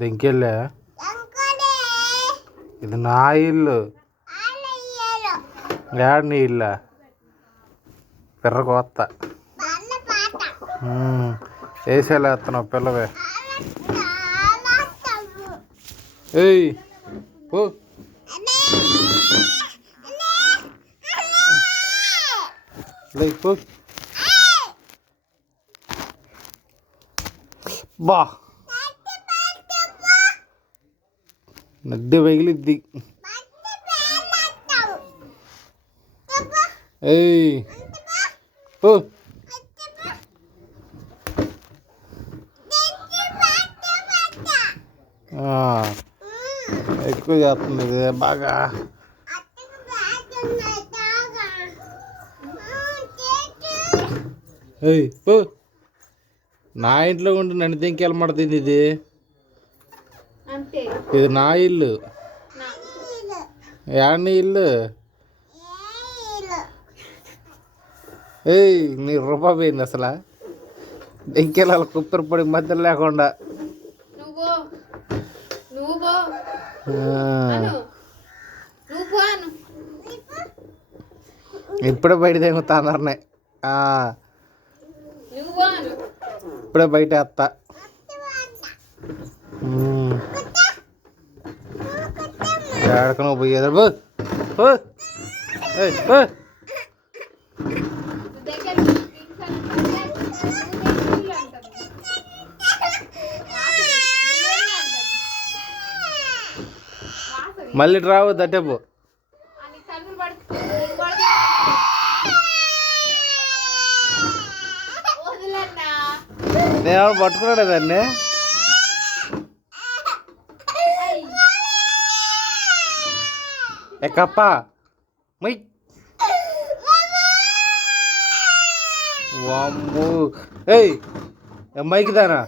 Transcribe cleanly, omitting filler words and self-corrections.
దెంకెళ్ళా ఇది నా ఇల్లు. ఏడ నీ ఇల్లా? పిర్రకోత్త వేసేలా ఎత్తున్నావు పిల్లవే. ఏయ్ పో. పో బా నడ్డి పగిలిద్ది. ఏయ్ పో. ఎక్కువ చేస్తుంది ఇది బాగా. ఏయ్ పో. నా ఇంట్లో ఉండి నన్ను దింకెళ్ళమంటుంది ఇది. ఇది నా ఇల్లు. నీ ఇల్లు. ఏయ్ నీ రూపాయి పోయింది అసలు. దింకెళ్ళాలి కుప్పరిపడి మధ్య లేకుండా. ఇప్పుడే బయట తెగుతా అందరినీ. ఇప్పుడే బయట వేస్తా. ఎక్కడికో పోయేది. మళ్ళీ రావు దట్టెప్పు. నేను పట్టుకున్నాడే దాన్ని. కప్ప మై వామ్మో. ఏయ్ మైకి దానా.